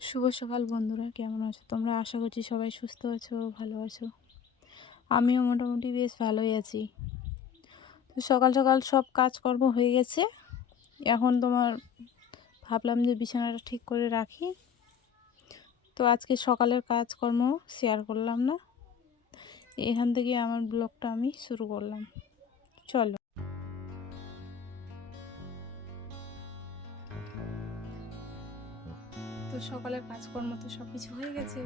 শুভ সকাল বন্ধুরা, কেমন আছো তোমরা? আশা করছি সবাই সুস্থ আছো, ভালো আছো। আমিও মোটামুটি বেশ ভালোই আছি। তো সকাল সকাল সব কাজকর্ম হয়ে গেছে। এখন ভাবলাম যে বিছানাটা ঠিক করে রাখি। তো আজকে সকালের কাজকর্ম শেয়ার করলাম না, এখান থেকে আমার ব্লগটা আমি শুরু করলাম। চলো। তো সকালের কাজকর্ম তো সব কিছু হয়ে গেছে।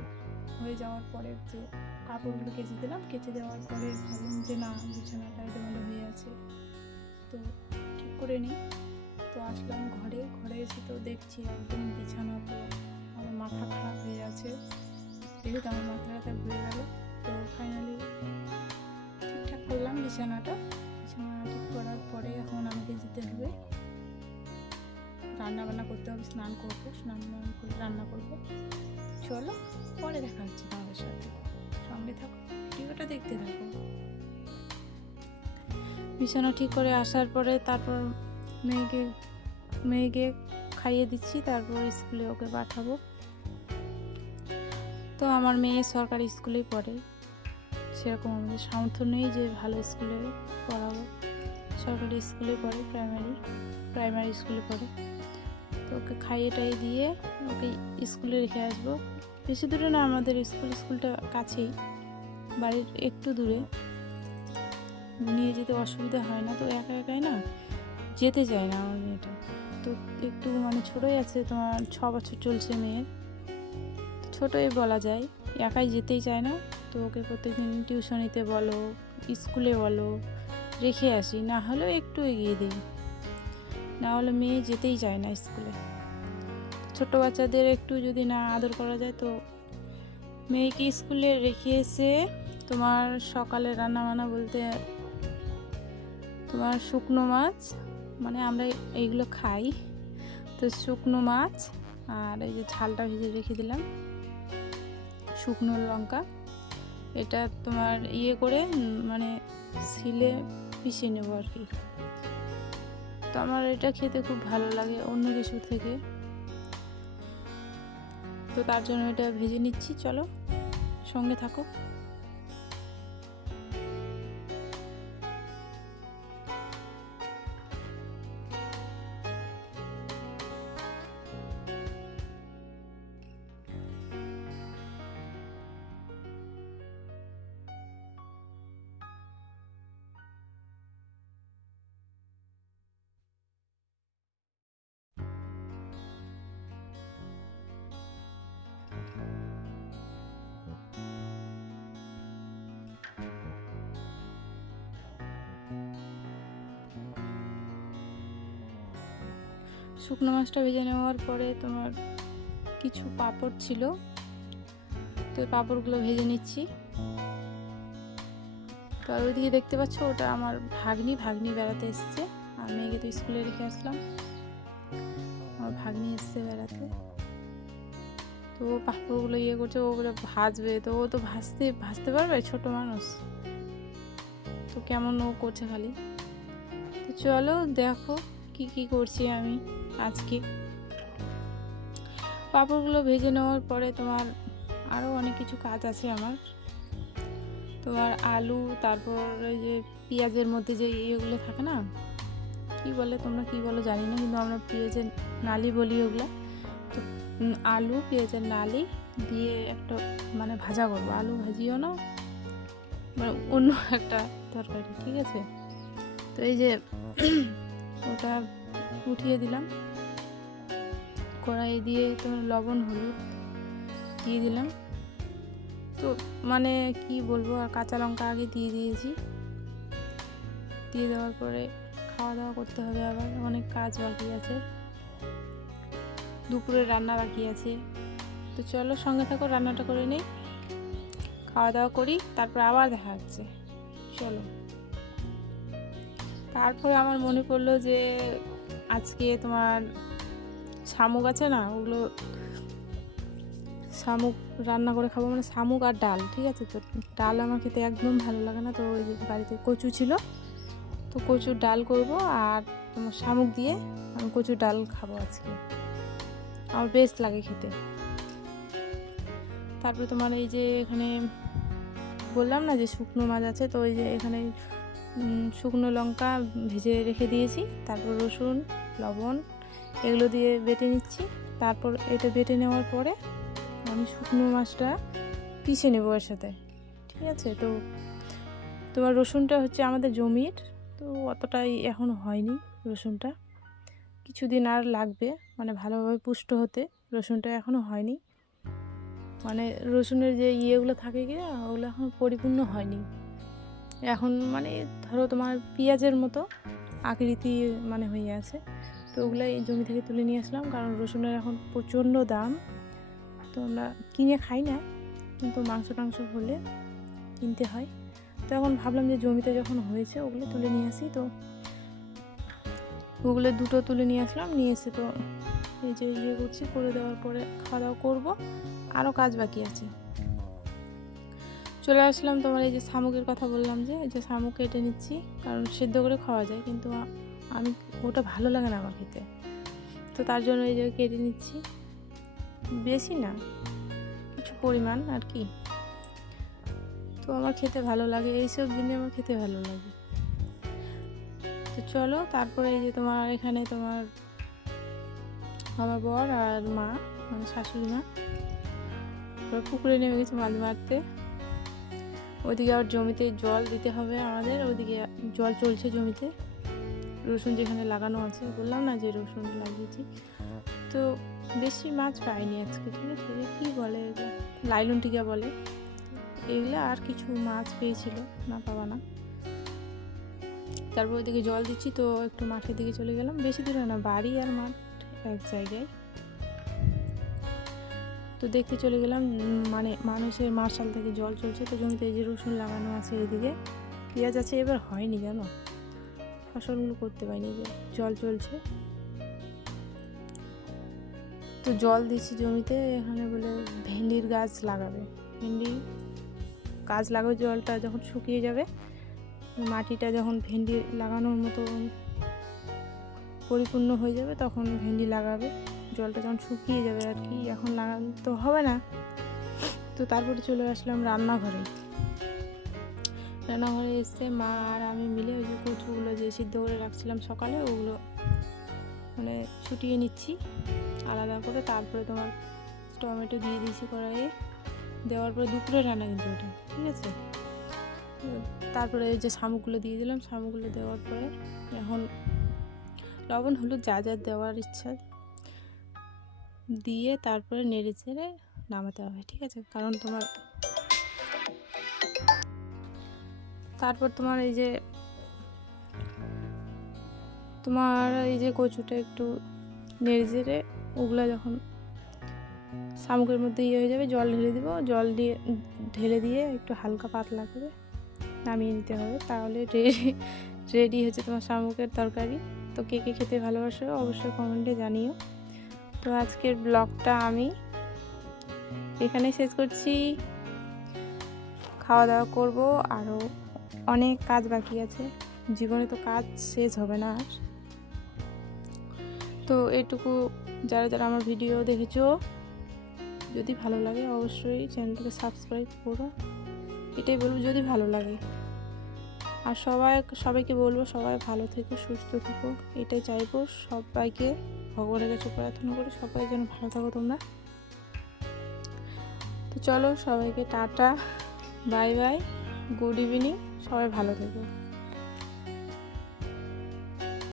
হয়ে যাওয়ার পরে যে কাপড়গুলো কেচে দিলাম, কেচে দেওয়ার পরে ভাবলাম যে না, বিছানাটা এলোমেলো হয়ে আছে, তো ঠিক করে নিই। তো আসলাম ঘরে এসে তো দেখছি একদম বিছানা, তো আমার মাথা খারাপ হয়ে আছে। দেখে তো আমার মাথা ঘুরে গেল। তো ফাইনালি ঠিকঠাক করলাম বিছানা ঠিক করার পরে এখন আমাকে যেতে হবে, রান্না বান্না করতে হবে, স্নান করে রান্না করবো। চলো, পরে দেখা হচ্ছে তোমাদের সাথে, সঙ্গে থাকো, ভিডিওটা দেখতে থাকো। বিছানা ঠিক করে আসার পরে তারপর মেয়েকে খাইয়ে দিচ্ছি, তারপর স্কুলে ওকে পাঠাবো। তো আমার মেয়ে সরকারি স্কুলেই পড়ে, সেরকম আমাদের সামর্থ্য নেই যে ভালো স্কুলে পড়াবো। সরকারি স্কুলে পড়ে, প্রাইমারি স্কুলে পড়ে। তো ওকে খাইয়ে টাইয়ে দিয়ে ওকে স্কুলে রেখে আসবো। বেশি দূরে না, আমাদের স্কুলটা কাছেই, বাড়ির একটু দূরে, নিয়ে যেতে অসুবিধা হয় না। তো একা একাই না যেতে চায় না আমার মেয়েটা। তো একটু ছোটোই আছে, তোমার 6 বছর চলছে মেয়ের, ছোটোই বলা যায়, একাই যেতেই চায় না। তো ওকে প্রত্যেকদিন টিউশনিতে বলো, স্কুলে বলো, রেখে আসি, না হলেও একটু এগিয়ে দিই, না হলে মেয়ে যেতেই চায় না স্কুলে। ছোট বাচ্চাদের একটু যদি না আদর করা যায়, তো মেয়েকে স্কুলে রেখে এসে তোমার সকালে রান্নাবান্না বলতে তোমার শুকনো মাছ, আমরা এইগুলো খাই, তো শুকনো মাছ আর এই যে ঝালটা ভেজে রেখে দিলাম, শুকনো লঙ্কা, এটা তোমার করে শিলে পিষে নেবো আর কি। তো আমার এটা খেতে খুব ভালো লাগে অন্য কিছু থেকে, তো তার জন্য এটা ভেজে নিচ্ছি। চলো, সঙ্গে থাকো। শুকনো মাছটা ভেজে নেওয়ার পরে তোমার কিছু পাঁপড় ছিল, তো ওই পাঁপড়গুলো ভেজে নিচ্ছি। তো আর ওইদিকে দেখতে পাচ্ছ, ওটা আমার ভাগ্নি বেড়াতে এসছে। আর মেয়েকে তো স্কুলে রেখে আসলাম, আমার ভাগ্নি এসছে বেড়াতে। তো ও পাঁপড়গুলো করছে, ও বলে ভাজবে, তো ও তো ভাজতে পারবে, ছোট মানুষ তো কেমন ও করছে খালি। তো চলো দেখো কি করছি আমি আজকে। পাঁপড়গুলো ভেজে নেওয়ার পরে তোমার আরও অনেক কিছু কাজ আছে আমার। তোমার আলু, তারপর ওই যে পেঁয়াজের মধ্যে যে ইয়েগুলো থাকে না, কি বলে, তোমরা কি বলো জানি না, কিন্তু আমরা পেঁয়াজের নালি বলি ওগুলো। তো আলু পেঁয়াজের নালি দিয়ে একটা ভাজা করবো, আলু ভাজিও না, অন্য একটা তরকারি, ঠিক আছে। তো এই যে ওটা উঠিয়ে দিলাম কড়াই দিয়ে, তোমার লবণ হলুদ দিয়ে দিলাম। তো কি বলবো, আর কাঁচা লঙ্কা আগে দিয়ে দিয়েছি। দিয়ে দেওয়ার পরে খাওয়া দাওয়া করতে হবে, আবার অনেক কাজ বাকি আছে, দুপুরের রান্না বাকি আছে। তো চলো, সঙ্গে থাকো, রান্নাটা করে নিই, খাওয়া দাওয়া করি, তারপর আবার দেখা হচ্ছে। চলো। তারপরে আমার মনে পড়লো যে আজকে তোমার শামুক আছে না, ওগুলো শামুক রান্না করে খাবো, শামুক আর ডাল, ঠিক আছে। তো ডাল আমার খেতে একদম ভালো লাগে না, তো ওই যে বাড়িতে কচু ছিল, তো কচুর ডাল করব, আর তোমার শামুক দিয়ে আমি কচুর ডাল খাবো আজকে, আমার বেশ লাগে খেতে। তারপরে তোমার এই যে এখানে বললাম না যে শুকনো মাছ আছে, তো ওই যে এখানে শুকনো লঙ্কা ভেজে রেখে দিয়েছি, তারপর রসুন, লবণ এগুলো দিয়ে বেটে নিচ্ছি। তারপর এটা বেটে নেওয়ার পরে আমি শুকনো মাছটা পিষে নেবো এর সাথে, ঠিক আছে। তো তোমার রসুনটা হচ্ছে আমাদের জমির, তো অতটাই এখনও হয়নি রসুনটা, কিছুদিন আর লাগবে মানে ভালোভাবে পুষ্ট হতে। রসুনটা এখনও হয়নি, মানে রসুনের যে ইয়েগুলো থাকে কি না, ওগুলো এখন পরিপূর্ণ হয়নি। এখন মানে ধরো তোমার পেঁয়াজের মতো আকৃতি মানে হয়ে আছে। তো ওগুলো এই জমি থেকে তুলে নিয়ে আসলাম, কারণ রসুনের এখন প্রচণ্ড দাম। তো আমরা কিনে খাই না, কিন্তু মাংস টাংস হলে কিনতে হয়। তো এখন ভাবলাম যে জমিতে যখন হয়েছে ওগুলো তুলে নিয়ে আসি। তো ওগুলো দুটো তুলে নিয়ে আসলাম, নিয়ে এসে তো এই যে ইয়ে করছি, করে দেওয়ার পরে খাওয়া দাওয়া করবো। আরও কাজ বাকি আছে। চলে আসলাম তোমার এই যে শামুকের কথা বললাম, যে এই যে শামুক কেটে নিচ্ছি, কারণ সেদ্ধ করে খাওয়া যায়, কিন্তু আমি ওটা ভালো লাগে না আমার খেতে। তো তার জন্য এই যে কেটে নিচ্ছি, বেশি না কিছু পরিমাণ আর কি। তো আমার খেতে ভালো লাগে, এইসব দিনে আমার খেতে ভালো লাগে। তো চলো, তারপরে এই যে তোমার এখানে তোমার আমার বর আর মা মানে শাশুড়ি মা পুকুরে নেমে গেছে মাছ মারতে। ওইদিকে আর জমিতে জল দিতে হবে আমাদের, ওইদিকে জল চলছে জমিতে। রসুন যেখানে লাগানো আছে, বললাম না যে রসুন লাগিয়েছি, তো বেশি মাছ পাইনি আজকে, ঠিক আছে। কী বলে লাইলন টিকা বলে এগুলো, আর কিছু মাছ পেয়েছিল, না পাওয়া না। তারপর ওইদিকে জল দিচ্ছি, তো একটু মাঠের দিকে চলে গেলাম, বেশি দূরে না, বাড়ি আর মাঠ এক জায়গায়। তো দেখতে চলে গেলাম, মানে মানুষের মার্শাল থেকে জল চলছে, তো জমিতে এই যে রসুন লাগানো আছে, এইদিকে পেঁয়াজ আছে, এবার হয়নি জানো, ফসলগুলো করতে পারিনি, যে জল চলছে। তো জল দিচ্ছি জমিতে, এখানে বলে ভেন্ডির গাছ লাগাবে, ভেন্ডি গাছ লাগাবে। জলটা যখন শুকিয়ে যাবে, মাটিটা যখন ভেন্ডি লাগানোর মতো পরিপূর্ণ হয়ে যাবে, তখন ভেন্ডি লাগাবে। জলটা যখন শুকিয়ে যাবে আর কি, এখন লাগানো তো হবে না। তো তারপরে চলে আসলাম রান্নাঘরে। রান্নাঘরে এসে মা আর আমি মিলে ওই যে কচুগুলো যে সিদ্ধ করে রাখছিলাম সকালে, ওগুলো মানে ছুটিয়ে নিচ্ছি আলাদা করে। তারপরে তোমার টমেটো দিয়ে দিয়েছি কড়াইয়ে, দেওয়ার পরে দুপুরে রান্না কিন্তু ওটা, ঠিক আছে। তারপরে এই যে শামুকগুলো দিয়ে দিলাম, শামুকগুলো দেওয়ার পরে এখন লবণ হলুদ যা যা দেওয়ার ইচ্ছা দিয়ে তারপরে নেড়ে চেড়ে নামাতে হবে, ঠিক আছে। কারণ তারপর তোমার এই যে কচুটা একটু নেড়ে চেড়ে ওগুলো যখন শামুকের মধ্যে ইয়ে হয়ে যাবে, জল ঢেলে দেবো, জল দিয়ে ঢেলে দিয়ে একটু হালকা পাতলা করে নামিয়ে নিতে হবে, তাহলে রেডি হচ্ছে তোমার শামুকের তরকারি। তো কে কে খেতে ভালোবাসো অবশ্যই কমেন্টে জানিও। তো আজকের ব্লগটা আমি এখানে শেষ করছি, খাওয়া দাওয়া করবো, আরও অনেক কাজ বাকি আছে, জীবনে তো কাজ শেষ হবে না আর। তো এটুকু, যারা যারা আমার ভিডিও দেখেছো, যদি ভালো লাগে অবশ্যই চ্যানেলটাকে সাবস্ক্রাইব করো, এটাই বলবো যদি ভালো লাগে। আর সবাইকে বলবো সবাই ভালো থেকো, সুস্থ থেকো, এটাই চাইবো সবাইকে, ভগবানের কাছে প্রার্থনা করি সবাই যেন ভালো থাকো তোমরা। তো চলো সবাইকে tata, bye bye, good evening, সবাই ভালো থেকো।